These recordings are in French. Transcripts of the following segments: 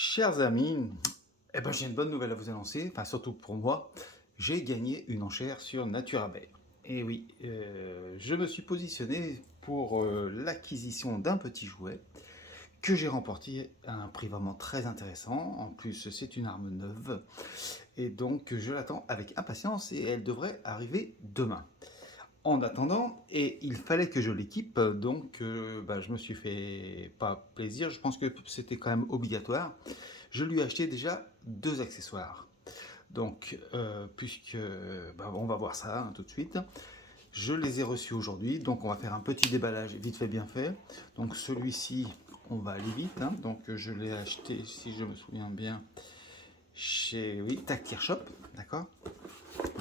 Chers amis, j'ai une bonne nouvelle à vous annoncer, enfin surtout pour moi, j'ai gagné une enchère sur Naturabel. Et oui, je me suis positionné pour l'acquisition d'un petit jouet que j'ai remporté à un prix vraiment très intéressant. En plus, c'est une arme neuve et donc je l'attends avec impatience et elle devrait arriver demain. En attendant, et il fallait que je l'équipe, donc je me suis fait pas plaisir, je pense que c'était quand même obligatoire. Je lui ai acheté déjà deux accessoires. Donc, on va voir ça tout de suite. Je les ai reçus aujourd'hui, donc on va faire un petit déballage vite fait bien fait. Donc celui-ci, on va aller vite. Donc je l'ai acheté, si je me souviens bien, chez Tac Shop, d'accord.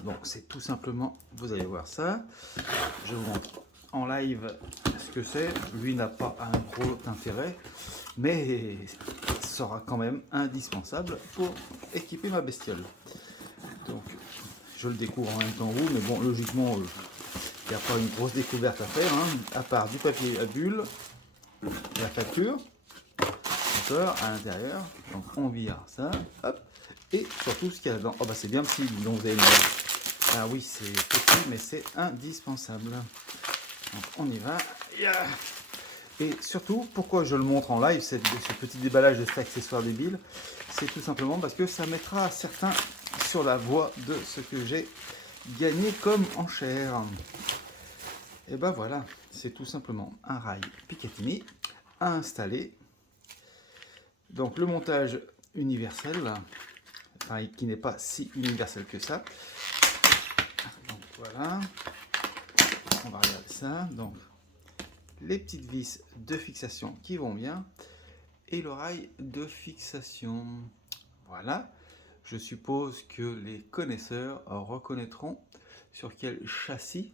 Donc c'est tout simplement, vous allez voir ça. Je vous montre en live ce que c'est. Lui n'a pas un gros intérêt, mais sera quand même indispensable pour équiper ma bestiole. Donc je le découvre en même temps que vous, mais bon, logiquement, il n'y a pas une grosse découverte à faire, à part du papier à bulles, la facture, d'accord, à l'intérieur. Donc on vire ça, hop, et surtout ce qu'il y a dedans. Oh bah c'est bien petit, donc vous allez me dire. Ah oui, c'est petit, mais c'est indispensable. Donc on y va. Et surtout, pourquoi je le montre en live, ce petit déballage de cet accessoire débile, c'est tout simplement parce que ça mettra certains sur la voie de ce que j'ai gagné comme enchère. Et ben voilà, c'est tout simplement un rail Picatinny à installer. Donc le montage universel, enfin, qui n'est pas si universel que ça. Donc voilà, on va regarder ça. Donc les petites vis de fixation qui vont bien et le rail de fixation. Voilà, je suppose que les connaisseurs reconnaîtront sur quel châssis,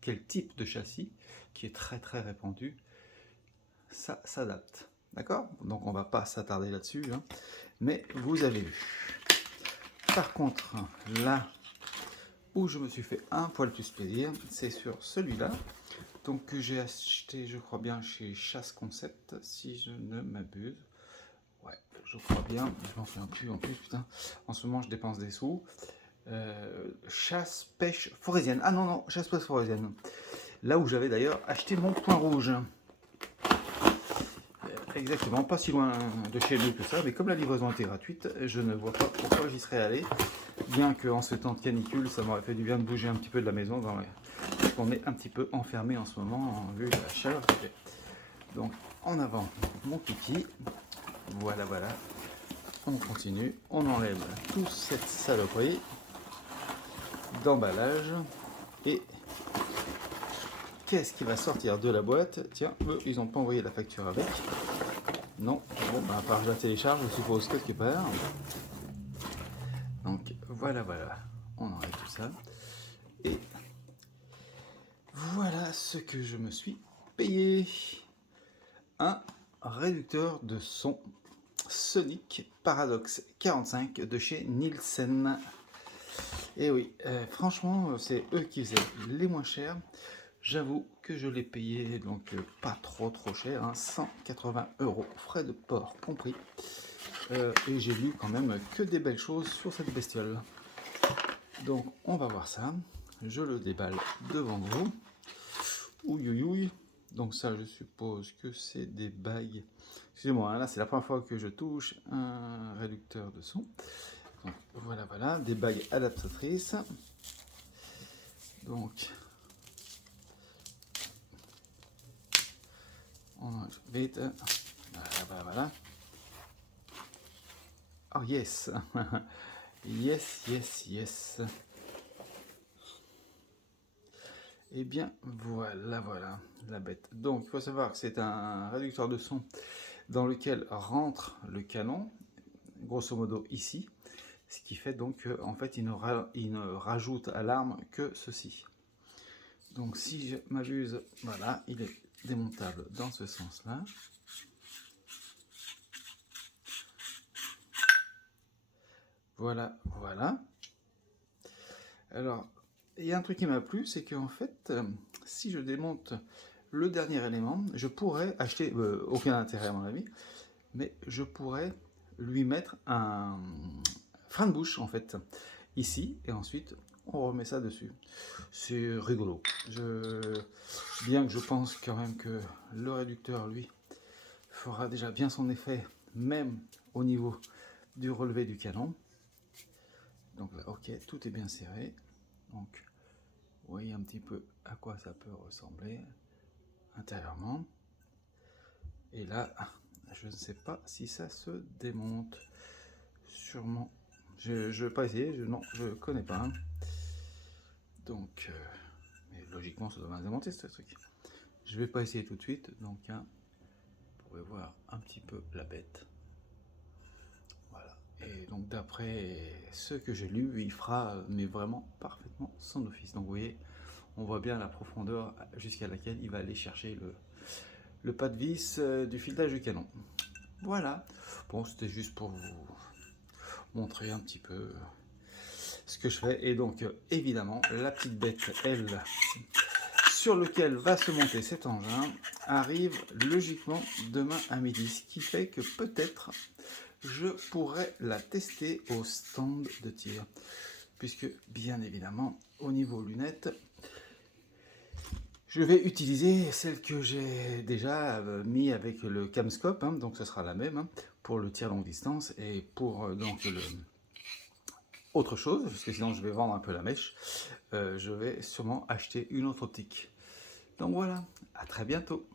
quel type de châssis, qui est très très répandu, ça s'adapte. D'accord? Donc on va pas s'attarder là-dessus, mais vous avez vu. Par contre, là où je me suis fait un poil plus plaisir, c'est sur celui-là, donc que j'ai acheté, je crois bien, chez Chasse Concept, si je ne m'abuse. Ouais, je crois bien, je m'en souviens plus en plus, putain. En ce moment, je dépense des sous. Chasse, pêche, forésienne. Ah non, non, chasse, pêche, forésienne. Là où j'avais d'ailleurs acheté mon point rouge. Exactement, pas si loin de chez nous que ça, mais comme la livraison était gratuite, je ne vois pas pourquoi j'y serais allé. Bien qu'en ce temps de canicule, ça m'aurait fait du bien de bouger un petit peu de la maison, parce qu'on est un petit peu enfermé en ce moment, vu la chaleur qu'il fait. Donc, en avant, mon kiki. Voilà, voilà. On continue, on enlève toute cette saloperie d'emballage. Et qu'est-ce qui va sortir de la boîte? Tiens, eux, ils n'ont pas envoyé la facture avec. Non, bon, à part je la télécharge, je suppose, quelque part. Donc, voilà, voilà. On enlève tout ça. Et voilà ce que je me suis payé. Un réducteur de son Sonic Paradox 45 de chez Nielsen. Et oui, franchement, c'est eux qui faisaient les moins chers. J'avoue que je l'ai payé, donc pas trop cher, 180 €, frais de port compris. Et j'ai lu quand même que des belles choses sur cette bestiole. Donc on va voir ça. Je le déballe devant vous. Ouïouïouï. Donc ça, je suppose que c'est des bagues. Excusez-moi, là c'est la première fois que je touche un réducteur de son. Donc voilà, voilà, des bagues adaptatrices. Donc on enlève vite. Voilà, voilà. Oh yes. Yes, yes, yes. Et bien voilà, voilà la bête. Donc il faut savoir que c'est un réducteur de son dans lequel rentre le canon, grosso modo ici, ce qui fait donc en fait il ne rajoute à l'arme que ceci. Donc si je m'abuse, voilà, il est démontable dans ce sens-là. Voilà, voilà. Alors, il y a un truc qui m'a plu, c'est qu'en fait, si je démonte le dernier élément, je pourrais acheter, aucun intérêt à mon avis, mais je pourrais lui mettre un frein de bouche en fait ici, et ensuite on remet ça dessus. C'est rigolo. Bien que je pense quand même que le réducteur, lui, fera déjà bien son effet, même au niveau du relevé du canon. Donc là, ok, tout est bien serré. Donc, vous voyez un petit peu à quoi ça peut ressembler intérieurement. Et là, je ne sais pas si ça se démonte. Sûrement. Je ne vais pas essayer, non, je ne connais pas. Hein. Donc, mais logiquement, ça doit bien démonter ce truc. Je ne vais pas essayer tout de suite, donc hein, vous pouvez voir un petit peu la bête. Voilà. Et donc d'après ce que j'ai lu, il fera mais vraiment parfaitement son office. Donc vous voyez, on voit bien la profondeur jusqu'à laquelle il va aller chercher le pas de vis du filetage du canon. Voilà. Bon, c'était juste pour vous montrer un petit peu ce que je fais. Et donc évidemment, la petite bête, elle, sur lequel va se monter cet engin, arrive logiquement demain à midi. Ce qui fait que peut-être je pourrais la tester au stand de tir. Puisque bien évidemment, au niveau lunettes, je vais utiliser celle que j'ai déjà mis avec le camscope, hein, donc ce sera la même hein, pour le tir longue distance et pour donc autre chose, parce que sinon je vais vendre un peu la mèche, je vais sûrement acheter une autre optique. Donc voilà, à très bientôt.